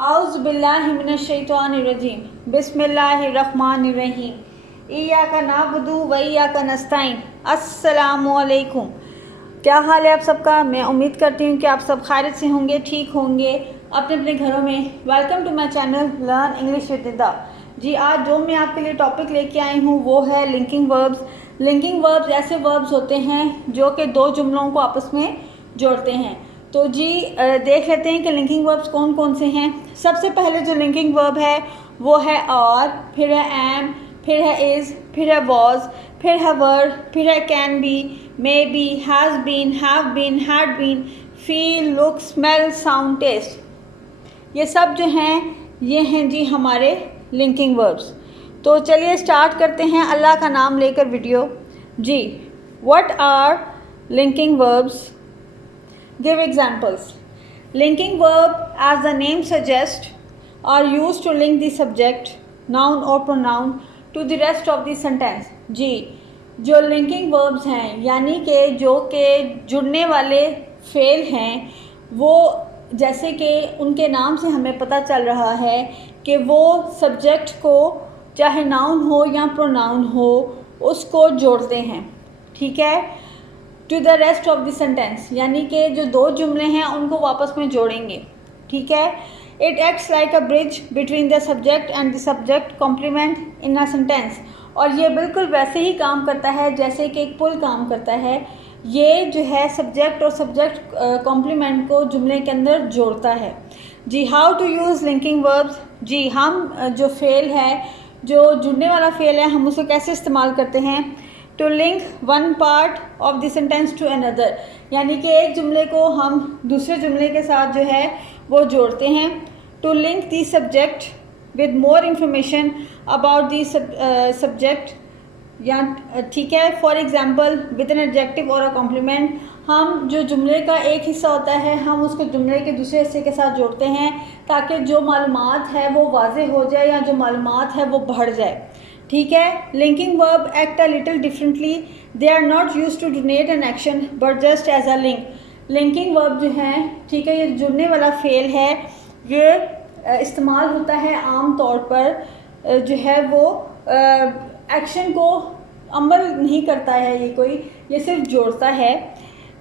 औज़ुबिल्लाहिमिनश्शैतानिर्रजीम बिस्मिल्लाहिर्रहमानिर्रहीम इय्याका नअबुदु व इय्याका नस्तईन। अस्सलामु अलैकुम। क्या हाल है आप सबका? मैं उम्मीद करती हूँ कि आप सब खैरियत से होंगे, ठीक होंगे अपने अपने घरों में। Welcome to my channel learn English with Nida. जी, आज जो मैं आपके लिए टॉपिक लेके आई हूँ वो है लिंकिंग वर्ब्स। लिंकिंग वर्ब्स ऐसे वर्ब्स होते हैं जो कि दो जुमलों को आपस में जोड़ते हैं। तो जी देख लेते हैं कि लिंकिंग वर्ब्स कौन कौन से हैं। सबसे पहले जो लिंकिंग वर्ब है वो है आर, फिर है एम, फिर है इज़, फिर है वॉज, फिर है वर, फिर है can be, may be, has been, have been, had been, feel, look, smell, sound, taste. ये सब जो हैं ये हैं जी हमारे लिंकिंग वर्ब्स। तो चलिए स्टार्ट करते हैं अल्लाह का नाम लेकर वीडियो। जी, what are linking verbs? Give examples. Linking verb, as the name suggests, are used to link the subject, noun or pronoun to the rest of the sentence. जी, जो linking verbs हैं यानी कि जो के जुड़ने वाले फेल हैं वो जैसे कि उनके नाम से हमें पता चल रहा है कि वो सब्जेक्ट को चाहे नाउन हो या प्रोनाउन हो उसको जोड़ते हैं। ठीक है, to the rest of the sentence यानी कि जो दो जुमले हैं उनको वापस में जोड़ेंगे। ठीक है, it acts like a bridge between the subject and the subject complement in a sentence. और ये बिल्कुल वैसे ही काम करता है जैसे कि एक पुल काम करता है। ये जो है सब्जेक्ट और सब्जेक्ट कॉम्प्लीमेंट को जुमले के अंदर जोड़ता है। जी, how to use linking verbs? जी, हम जो फेल है, जो जुड़ने वाला फेल है, हम उसको कैसे इस्तेमाल करते हैं? To link one part of the sentence to another, यानी कि एक जुमले को हम दूसरे जुमले के साथ जो है वो जोड़ते हैं। To link the subject with more information about the subject, या ठीक है, for example with an adjective और अ कॉम्प्लीमेंट। हम जो जुमले का एक हिस्सा होता है हम उसको जुमले के दूसरे हिस्से के साथ जोड़ते हैं ताकि जो मालूमात है वो वाज़ेह हो जाए या जो मालूमात है वो बढ़ जाए। ठीक है, linking verb act a little differently, they are not use to denote an action but just as a link. Linking verb जो हैं, ठीक है, ये जुड़ने वाला फेल है, ये इस्तेमाल होता है आम तौर पर जो है वो एक्शन को अमल नहीं करता है, ये सिर्फ जोड़ता है।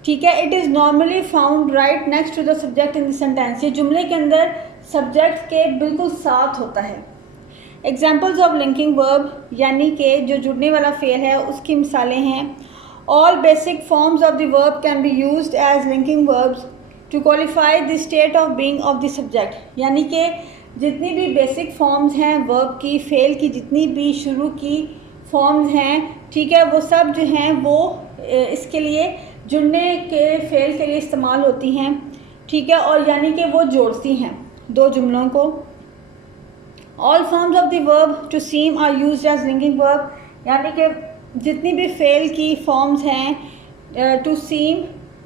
ठीक है, it is normally found right next to the subject in the sentence. ये जुमले के अंदर सब्जेक्ट के बिल्कुल साथ होता है। एग्जाम्पल्स ऑफ लिंकिंग वर्ब यानी कि जो जुड़ने वाला फेल है उसकी मिसालें हैं। All basic forms of the verb can be used as linking verbs to qualify the state of being of the subject, यानी कि जितनी भी बेसिक फॉर्म्स हैं वर्ब की, फेल की जितनी भी शुरू की फॉर्म्स हैं, ठीक है, वो सब जो हैं वो इसके लिए जुड़ने के फेल के लिए इस्तेमाल होती हैं। ठीक है, और यानी कि वो जोड़ती हैं दो जुमलों को। All forms of the verb to seem are used as linking verb, यानी कि जितनी भी फेल की फॉर्म्स हैं, टू सीम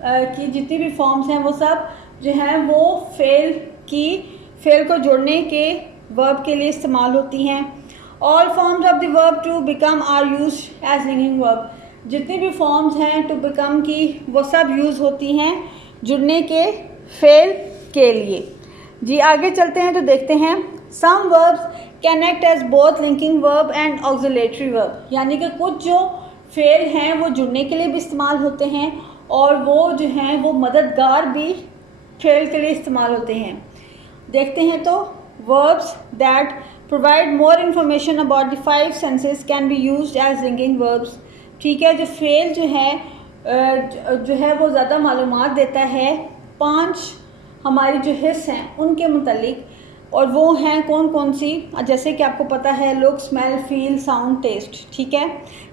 की जितनी भी फॉर्म्स हैं वो सब जो हैं वो फेल को जोड़ने के वर्ब के लिए इस्तेमाल होती हैं। All forms of the verb to become are used as linking verb, जितनी भी फॉर्म्स हैं टू बिकम की वो सब यूज़ होती हैं जुड़ने के फेल के लिए। जी, आगे चलते हैं तो देखते हैं Some verbs can act as both linking verb and auxiliary verb, यानी कि कुछ जो फेल हैं वो जुड़ने के लिए भी इस्तेमाल होते हैं और वो जो हैं वो मददगार भी फेल के लिए इस्तेमाल होते हैं। देखते हैं तो verbs that provide more information about the five senses can be used as linking verbs। ठीक है, जो फेल जो है वो ज़्यादा मालूमात देता है पांच हमारी जो हिस्से हैं उनके मुतालिक, और वो हैं कौन कौन सी, जैसे कि आपको पता है look, smell, feel, sound, taste. ठीक है,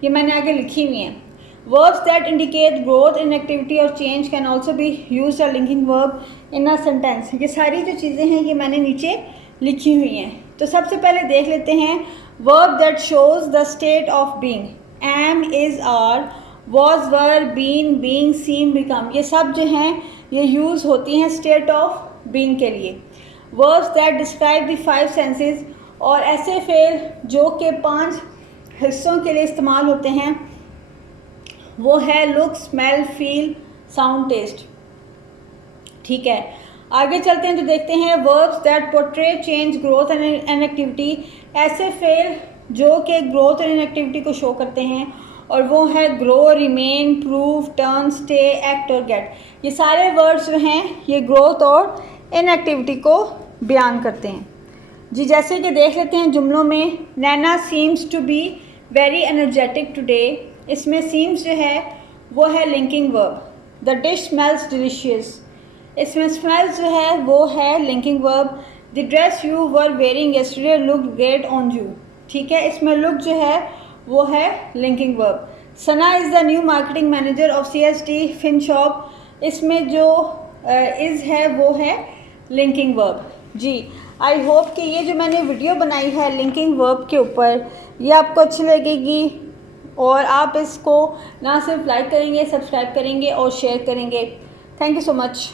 ये मैंने आगे लिखी हुई हैं। Verbs that indicate growth in activity और change can also be used a linking verb in a sentence. ये सारी जो चीज़ें हैं ये मैंने नीचे लिखी हुई हैं। तो सबसे पहले देख लेते हैं verb that shows the state of being. Am, is, are, was, were, been, being, seem, become, ये सब जो हैं ये यूज़ होती हैं स्टेट ऑफ बीइंग के लिए। Verbs that describe the five senses, और ऐसे फेल जो कि पांच हिस्सों के लिए इस्तेमाल होते हैं वो है look, smell, feel, sound, taste. ठीक है, आगे चलते हैं तो देखते हैं verbs that portray change, growth and activity. ऐसे फेल जो कि ग्रोथ एंड एक्टिविटी को शो करते हैं, और वो है grow, remain, prove, turn, stay, act और गेट। ये सारे वर्ड्स जो हैं ये ग्रोथ और इनएक्टिविटी को बयान करते हैं जी। जैसे कि देख लेते हैं जुमलों में, Naina seems to be very energetic today. इसमें सीम्स जो है वो है linking verb. The dish smells delicious, इसमें स्मेल्स जो है वो है linking verb. The dress you were wearing yesterday look great on you, ठीक है, इसमें लुक जो है वो है linking verb. Sana is the new marketing manager of CST Finshop, इसमें जो इज़ है वो है लिंकिंग वर्ब जी। आई होप कि ये जो मैंने वीडियो बनाई है लिंकिंग वर्ब के ऊपर ये आपको अच्छी लगेगी, और आप इसको ना सिर्फ लाइक करेंगे, सब्सक्राइब करेंगे और शेयर करेंगे। Thank you so much.